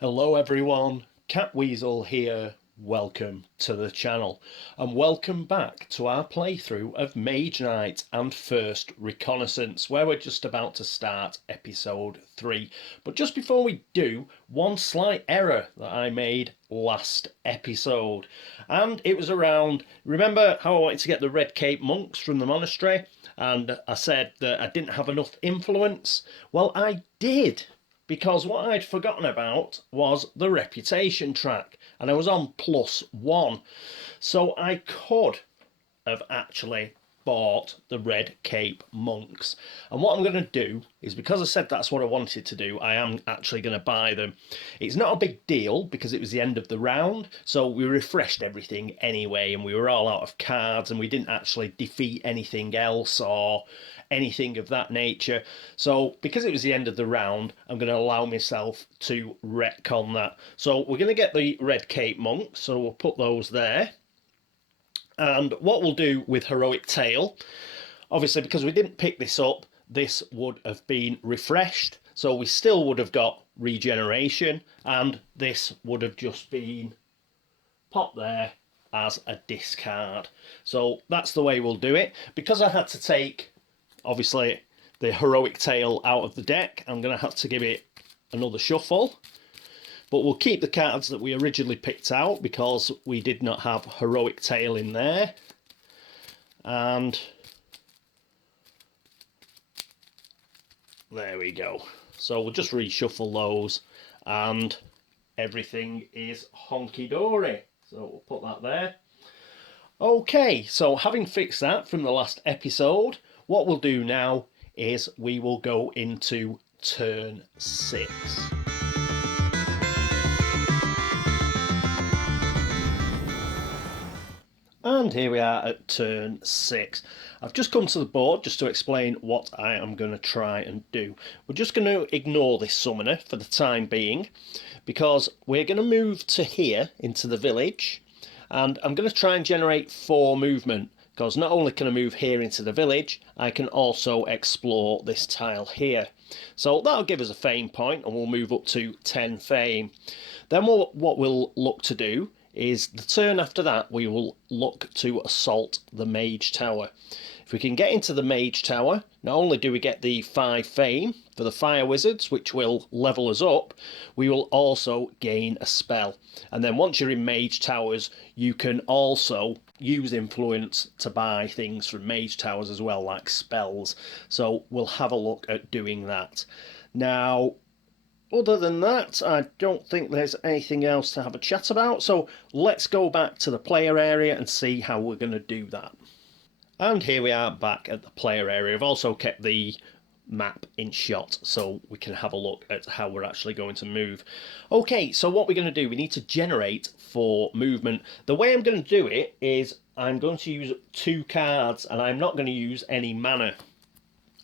Hello everyone, Catweazle here, welcome to the channel and welcome back to our playthrough of Mage Knight and First Reconnaissance, where we're just about to start episode 3. But just before we do, one slight error that I made last episode, and it was around, remember how I wanted to get the Red Cape monks from the monastery and I said that I didn't have enough influence? Well, I did. Because what I'd forgotten about was the reputation track, and I was on +1. So I could have actually bought the Red Cape monks. And what I'm going to do is, because I said that's what I wanted to do, I am actually going to buy them. It's not a big deal because it was the end of the round, so we refreshed everything anyway, and we were all out of cards, and we didn't actually defeat anything else or anything of that nature. So because it was the end of the round, I'm going to allow myself to retcon that. So we're going to get the Red Cape monks, so we'll put those there. And what we'll do with Heroic Tale, obviously because we didn't pick this up, this would have been refreshed, so we still would have got regeneration, and this would have just been popped there as a discard. So that's the way we'll do it. Because I had to take obviously the Heroic Tale out of the deck, I'm going to have to give it another shuffle. But we'll keep the cards that we originally picked out because we did not have Heroic Tale in there. And there we go. So we'll just reshuffle those and everything is honky-dory. So we'll put that there. Okay, so having fixed that from the last episode, what we'll do now is we will go into turn 6. And here we are at turn 6. I've just come to the board just to explain what I am going to try and do. We're just going to ignore this summoner for the time being, because we're going to move to here into the village, and I'm going to try and generate 4 movement. Because not only can I move here into the village, I can also explore this tile here. So that'll give us a fame point, and we'll move up to 10 fame. Then what we'll look to do is the turn after that, we will look to assault the Mage Tower. If we can get into the Mage Tower, not only do we get the 5 fame for the fire wizards, which will level us up, we will also gain a spell. And then once you're in Mage Towers, you can also use influence to buy things from Mage Towers as well, like spells. So we'll have a look at doing that. Now, other than that, I don't think there's anything else to have a chat about. So let's go back to the player area and see how we're going to do that. And here we are back at the player area. I've also kept the map in shot so we can have a look at how we're actually going to move. Okay, so what we're going to do, we need to generate 4 movement. The way I'm going to do it is I'm going to use 2 cards, and I'm not going to use any mana.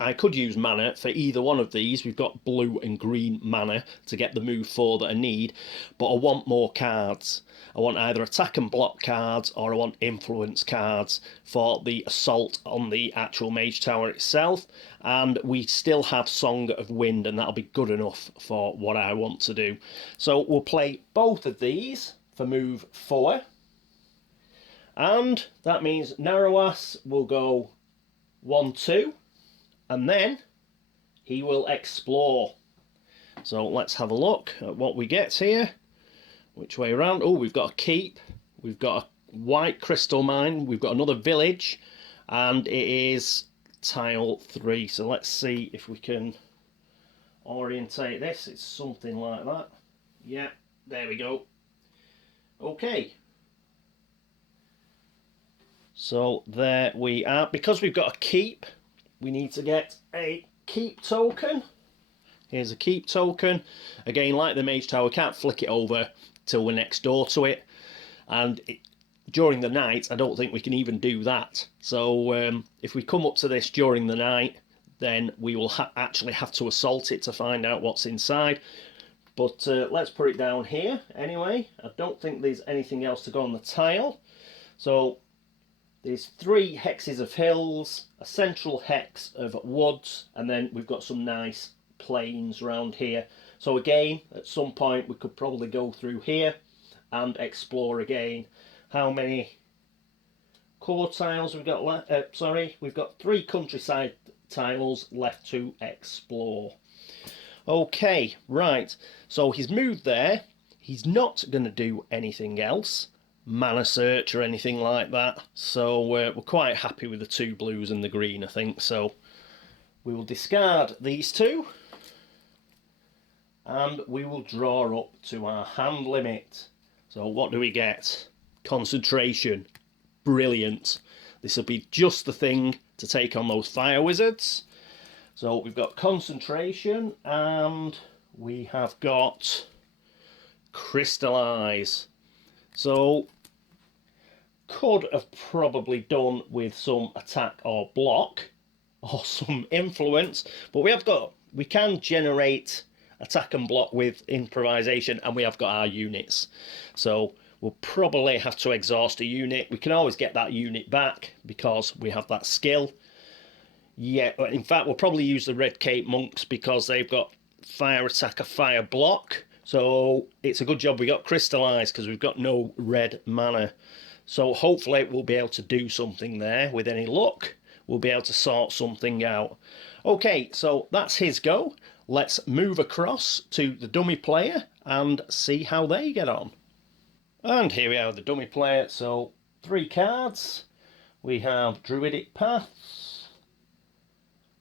I could use mana for either one of these. We've got blue and green mana to get the move 4 that I need, but I want more cards. I want either attack and block cards, or I want influence cards for the assault on the actual Mage Tower itself. And we still have Song of Wind, and that'll be good enough for what I want to do. So we'll play both of these for move 4. And that means Norowas will go 1-2. And then he will explore. So let's have a look at what we get here. Which way around? Oh, we've got a keep. We've got a white crystal mine. We've got another village. And it is tile 3. So let's see if we can orientate this. It's something like that. Yeah, there we go. Okay. So there we are. Because we've got a keep, we need to get a keep token. Here's a keep token. Again, like the Mage Tower, can't flick it over till we're next door to it. And during the night, I don't think we can even do that. So if we come up to this during the night, then we will actually have to assault it to find out what's inside. But let's put it down here anyway. I don't think there's anything else to go on the tile. So there's 3 hexes of hills, a central hex of woods, and then we've got some nice plains around here. So again, at some point we could probably go through here and explore again. How many core tiles we've got left? We've got 3 countryside tiles left to explore. Okay, right, so he's moved there. He's not going to do anything else, mana search or anything like that, so we're quite happy with the 2 blues and the green, I think. So we will discard these 2 and we will draw up to our hand limit. So what do we get? Concentration. Brilliant. This will be just the thing to take on those fire wizards. So we've got concentration and we have got crystallize. So could have probably done with some attack or block or some influence, but we can generate attack and block with improvisation, and we have got our units. So we'll probably have to exhaust a unit. We can always get that unit back because we have that skill. Yeah, in fact, we'll probably use the Red Cape Monks because they've got fire attack or fire block. So it's a good job we got crystallized because we've got no red mana. So hopefully we'll be able to do something there. With any luck, we'll be able to sort something out. Okay, so that's his go. Let's move across to the dummy player and see how they get on. And here we are with the dummy player. So 3 cards. We have Druidic Paths.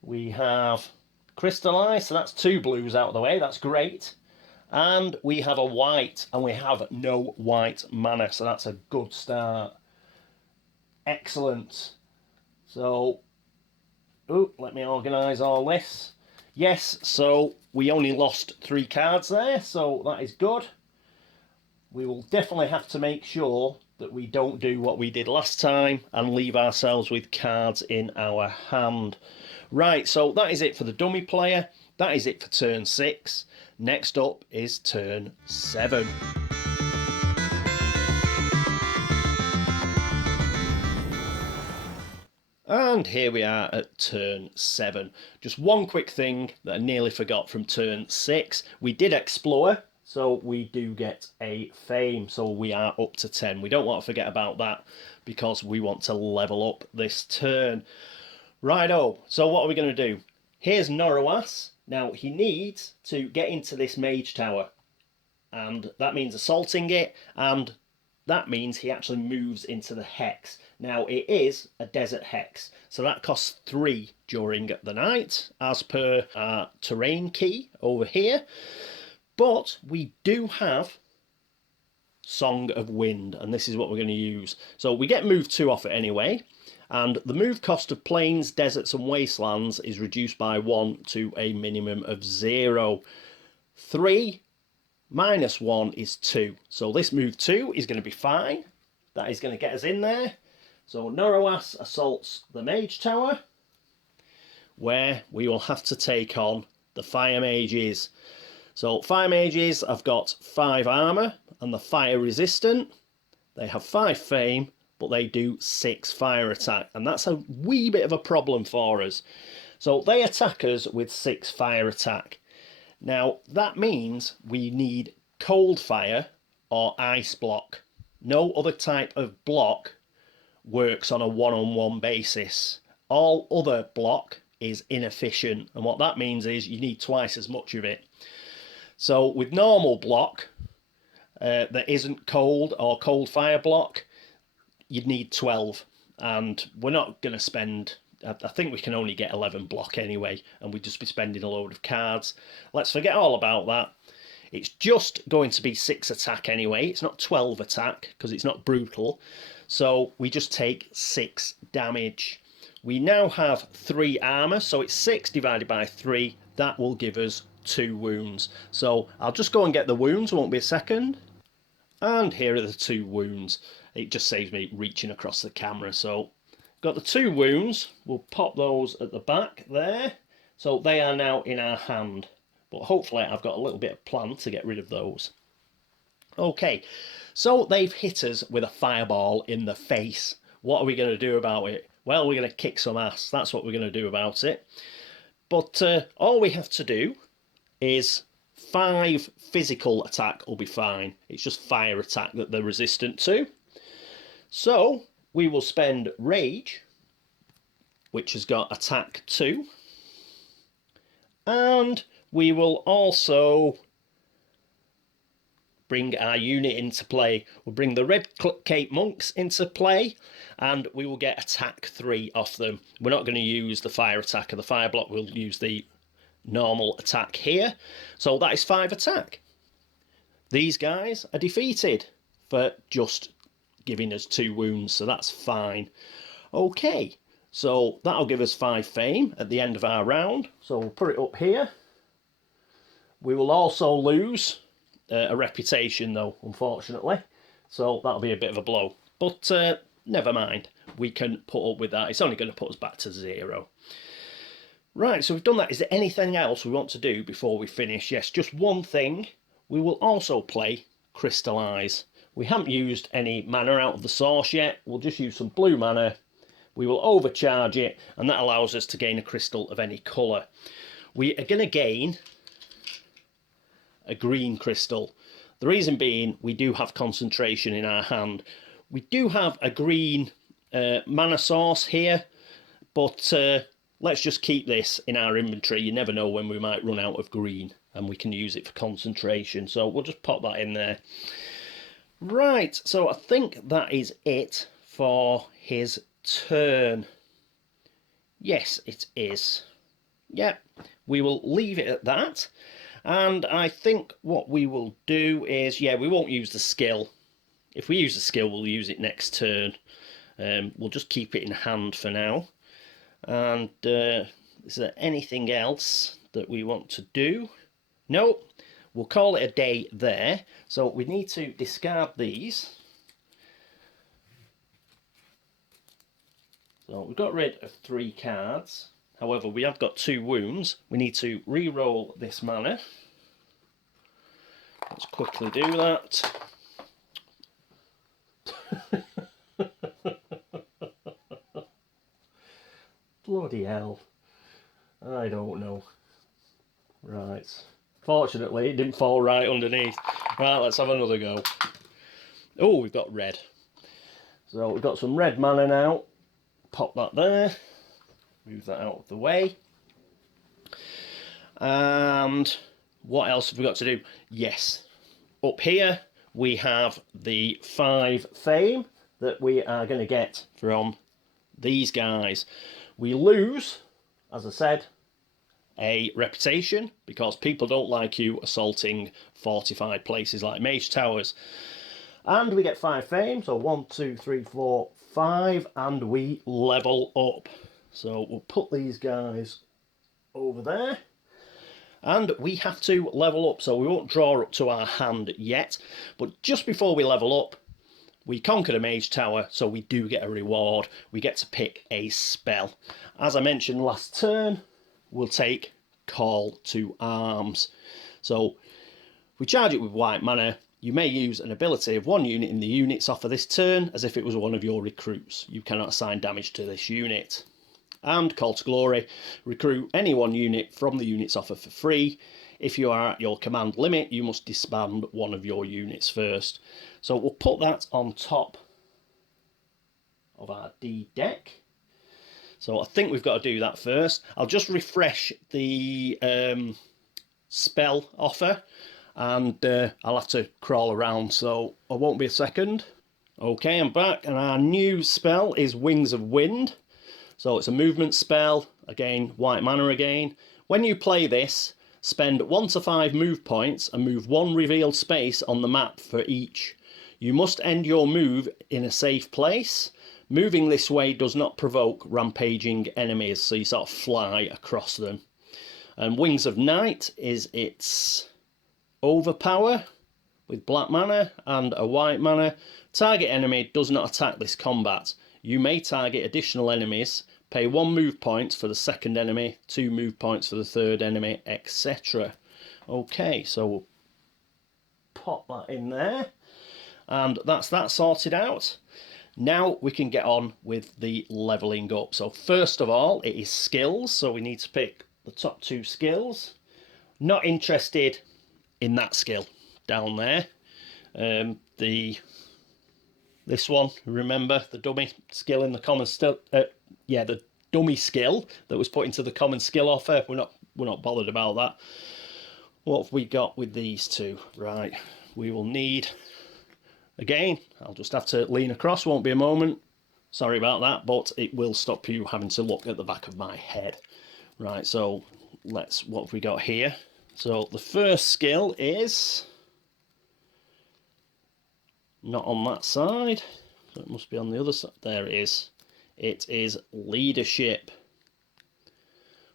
We have Crystallize, so that's 2 blues out of the way. That's great. And we have a white, and we have no white mana, so that's a good start. Excellent. So, let me organise all this. Yes, so we only lost 3 cards there, so that is good. We will definitely have to make sure that we don't do what we did last time and leave ourselves with cards in our hand. Right, so that is it for the dummy player. That is it for turn 6. Next up is turn 7. And here we are at turn 7. Just one quick thing that I nearly forgot from turn 6. We did explore, so we do get a fame, so we are up to 10. We don't want to forget about that because we want to level up this turn. Righto, so what are we going to do? Here's Norowas. Now, he needs to get into this Mage Tower, and that means assaulting it, and that means he actually moves into the hex. Now, it is a desert hex, so that costs 3 during the night, as per our terrain key over here. But we do have Song of Wind, and this is what we're going to use. So we get move 2 off it anyway. And the move cost of plains, deserts and wastelands is reduced by 1 to a minimum of 0. 3 minus 1 is 2. So this move 2 is going to be fine. That is going to get us in there. So Norowas assaults the Mage Tower, where we will have to take on the Fire Mages. So Fire Mages have got 5 armour and the fire resistant. They have 5 fame, but they do 6 fire attack, and that's a wee bit of a problem for us. So they attack us with 6 fire attack. Now that means we need cold fire or ice block. No other type of block works on a one-on-one basis. All other block is inefficient, and what that means is you need twice as much of it. So with normal block that isn't cold or cold fire block, you'd need 12, and we're not going to spend, I think we can only get 11 block anyway, and we'd just be spending a load of cards. Let's forget all about that. It's just going to be 6 attack anyway. It's not 12 attack because it's not brutal, so we just take 6 damage. We now have 3 armour, so it's 6 divided by 3. That will give us 2 wounds. So I'll just go and get the wounds, won't be a second. And here are the 2 wounds. It just saves me reaching across the camera. So got the 2 wounds. We'll pop those at the back there. So they are now in our hand. But hopefully I've got a little bit of plan to get rid of those. Okay, so they've hit us with a fireball in the face. What are we going to do about it? Well, we're going to kick some ass. That's what we're going to do about it. But all we have to do is 5 physical attack will be fine. It's just fire attack that they're resistant to. So we will spend rage, which has got attack 2. And we will also bring our unit into play. We'll bring the Red Cape Monks into play, and we will get attack 3 off them. We're not going to use the fire attack or the fire block. We'll use the normal attack here. So that is 5 attack. These guys are defeated for just giving us 2 wounds, so that's fine. Okay, so that'll give us 5 fame at the end of our round. So we'll put it up here. We will also lose a reputation though, unfortunately. So that'll be a bit of a blow. But never mind. We can put up with that. It's only going to put us back to 0. Right, so we've done that. Is there anything else we want to do before we finish? Yes, just one thing. We will also play Crystallise. We haven't used any mana out of the source yet. We'll just use some blue mana. We will overcharge it, and that allows us to gain a crystal of any colour. We are going to gain a green crystal. The reason being, we do have concentration in our hand. We do have a green mana source here, but let's just keep this in our inventory. You never know when we might run out of green, and we can use it for concentration. So we'll just pop that in there. Right, so I think that is it for his turn. Yes, it is. Yep, we will leave it at that. And I think what we will do is, yeah, we won't use the skill. If we use the skill, we'll use it next turn. We'll just keep it in hand for now. And is there anything else that we want to do? No, we'll call it a day there. So we need to discard these. So we've got rid of 3 cards. However, we have got 2 wounds. We need to re-roll this mana. Let's quickly do that. Bloody hell. I don't know. Right. Fortunately, it didn't fall right underneath. Right, let's have another go. Oh, we've got red. So we've got some red mana now. Pop that there. Move that out of the way. And what else have we got to do? Yes, up here we have the 5 fame that we are going to get from these guys. We lose, as I said, a reputation because people don't like you assaulting fortified places like Mage Towers. And we get 5 fame, so 1, 2, 3, 4, 5, and we level up. So we'll put these guys over there. And we have to level up, so we won't draw up to our hand yet. But just before we level up, we conquered a Mage Tower, so we do get a reward. We get to pick a spell. As I mentioned last turn, we'll take Call to Arms. So we charge it with white mana. You may use an ability of 1 unit in the unit's offer this turn, as if it was one of your recruits. You cannot assign damage to this unit. And Call to Glory, recruit any 1 unit from the unit's offer for free. If you are at your command limit, you must disband 1 of your units first. So we'll put that on top of our D deck. So I think we've got to do that first. I'll just refresh the spell offer, and I'll have to crawl around, so I won't be a second. Okay, I'm back, and our new spell is Wings of Wind. So it's a movement spell, again, white mana again. When you play this, spend 1 to 5 move points and move 1 revealed space on the map for each. You must end your move in a safe place. Moving this way does not provoke rampaging enemies, so you sort of fly across them. And Wings of Night is its overpower with black mana and a white mana. Target enemy does not attack this combat. You may target additional enemies Pay 1 move point for the second enemy, 2 move points for the third enemy, etc. Okay, so we'll pop that in there. And that's that sorted out. Now we can get on with the levelling up. So first of all, it is skills. So we need to pick the top 2 skills. Not interested in that skill down there. This one, remember, the dummy skill in the common the dummy skill that was put into the common skill offer. We're not bothered about that. What have we got with these two? Right, we will need, again, I'll just have to lean across, won't be a moment. Sorry about that, but it will stop you having to look at the back of my head. Right, so what have we got here? So the first skill is not on that side, so it must be on the other side. There it is. It is leadership.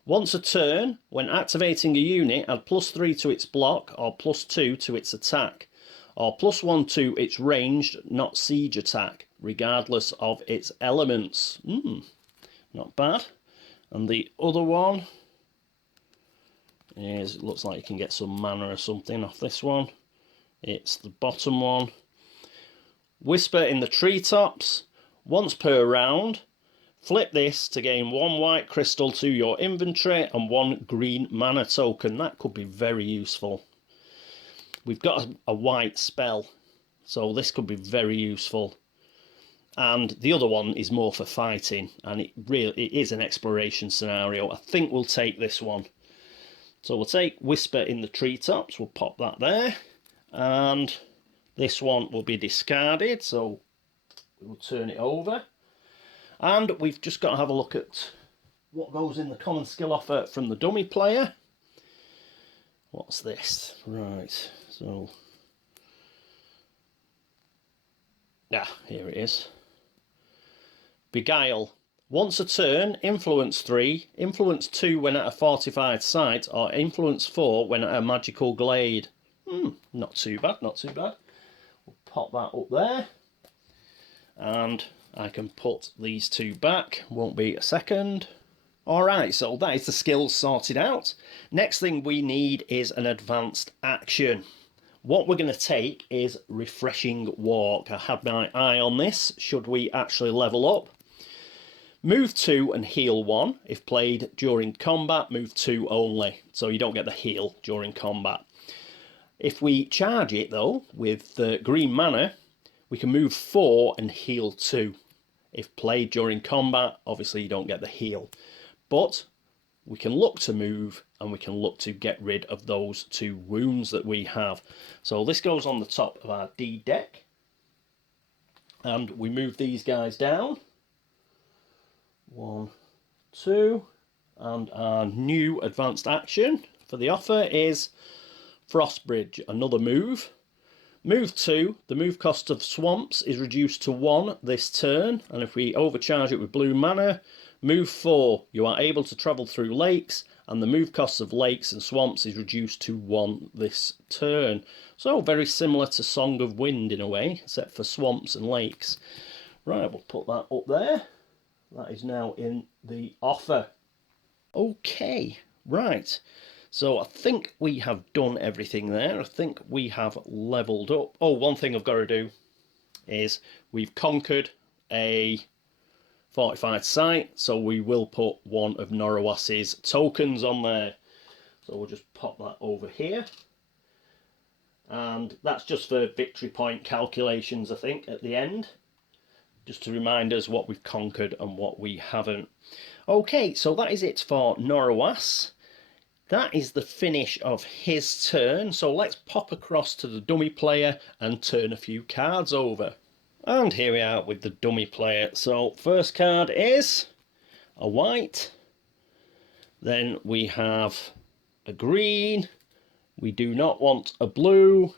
Once a turn, when activating a unit, add +3 to its block or +2 to its attack, or +1 to its ranged, not siege attack, regardless of its elements. Not bad. And the other one is, it looks like you can get some mana or something off this one. It's the bottom one. Whisper in the treetops. Once per round, flip this to gain 1 white crystal to your inventory and 1 green mana token. That could be very useful. We've got a white spell, so this could be very useful. And the other one is more for fighting, and it is an exploration scenario. I think we'll take this one. So we'll take Whisper in the treetops. We'll pop that there, and this one will be discarded. So we'll turn it over. And we've just got to have a look at what goes in the common skill offer from the dummy player. What's this? Right, so... here it is. Beguile. Once a turn, influence 3, influence 2 when at a fortified site, or influence 4 when at a magical glade. Not too bad, not too bad. We'll pop that up there. And I can put these two back. Won't be a second. Alright, so that is the skills sorted out. Next thing we need is an advanced action. What we're going to take is Refreshing Walk. I had my eye on this, should we actually level up. Move 2 and heal 1. If played during combat, move 2 only. So you don't get the heal during combat. If we charge it though, with the green mana, we can move 4 and heal 2. If played during combat, obviously you don't get the heal. But we can look to move and we can look to get rid of those 2 wounds that we have. So this goes on the top of our D deck. And we move these guys down. 1, 2. And our new advanced action for the offer is Frostbridge, another move. Move 2, the move cost of swamps is reduced to 1 this turn, and if we overcharge it with blue mana, move 4, you are able to travel through lakes, and the move cost of lakes and swamps is reduced to 1 this turn. So very similar to Song of Wind in a way, except for swamps and lakes. Right, we'll put that up there. That is now in the offer. Okay, right. So I think we have done everything there. I think we have levelled up. Oh, one thing I've got to do is we've conquered a fortified site, so we will put one of Norowas's tokens on there. So we'll just pop that over here. And that's just for victory point calculations, I think, at the end. Just to remind us what we've conquered and what we haven't. Okay, so that is it for Norowas. That is the finish of his turn, so let's pop across to the dummy player and turn a few cards over. And here we are with the dummy player. So first card is a white, then we have a green, we do not want a blue,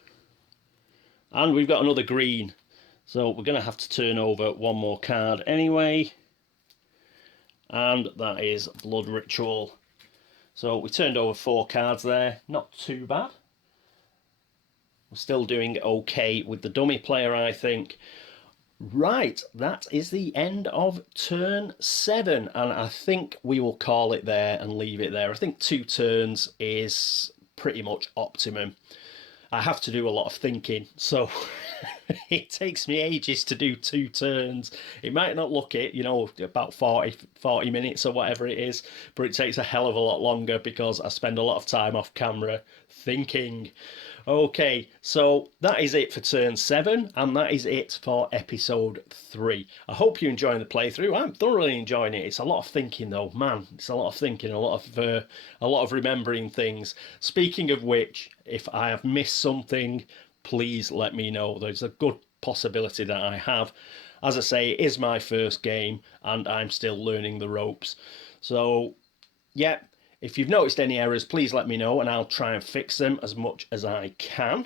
and we've got another green. So we're going to have to turn over one more card anyway, and that is Blood Ritual. So we turned over 4 cards there, not too bad. We're still doing okay with the dummy player, I think. Right, that is the end of turn 7, and I think we will call it there and leave it there. I think 2 turns is pretty much optimum. I have to do a lot of thinking, so it takes me ages to do 2 turns. It might not look it, about 40 minutes or whatever it is, but it takes a hell of a lot longer because I spend a lot of time off camera thinking. Okay, so that is it for turn 7, and that is it for episode 3. I hope you're enjoying the playthrough. I'm thoroughly enjoying it. It's a lot of thinking, though, man. It's a lot of thinking, a lot of remembering things. Speaking of which, if I have missed something, please let me know. There's a good possibility that I have. As I say, it is my first game, and I'm still learning the ropes. So, yeah. If you've noticed any errors, please let me know and I'll try and fix them as much as I can.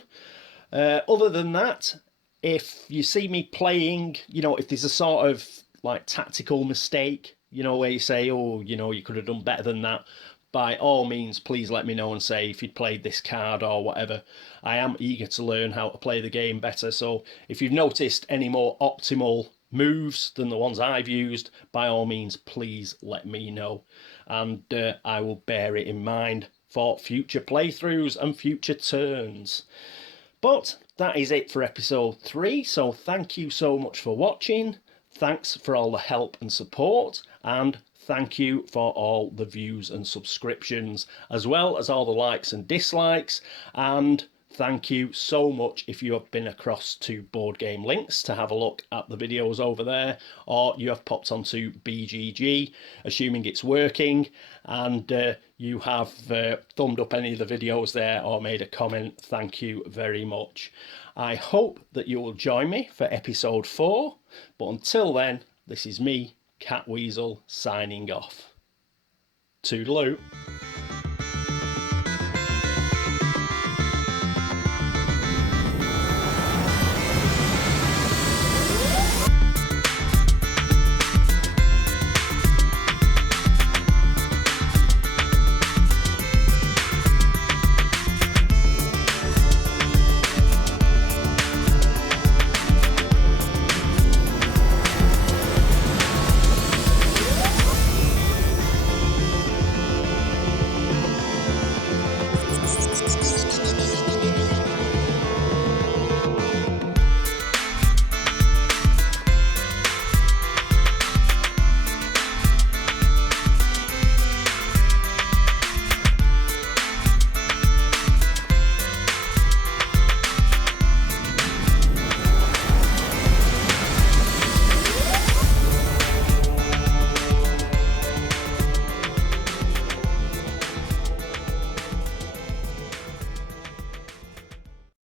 Other than that, if you see me playing, if there's a sort of like tactical mistake, where you say, oh, you could have done better than that, by all means, please let me know and say if you'd played this card or whatever. I am eager to learn how to play the game better. So if you've noticed any more optimal moves than the ones I've used, by all means, please let me know. And I will bear it in mind for future playthroughs and future turns. But that is it for episode 3, so thank you so much for watching. Thanks for all the help and support, and thank you for all the views and subscriptions, as well as all the likes and dislikes, and thank you so much if you have been across to Board Game Links to have a look at the videos over there, or you have popped onto BGG, assuming it's working, and you have thumbed up any of the videos there or made a comment. Thank you very much. I hope that you will join me for episode 4, but until then, this is me, Catweazle, signing off. Toodaloo.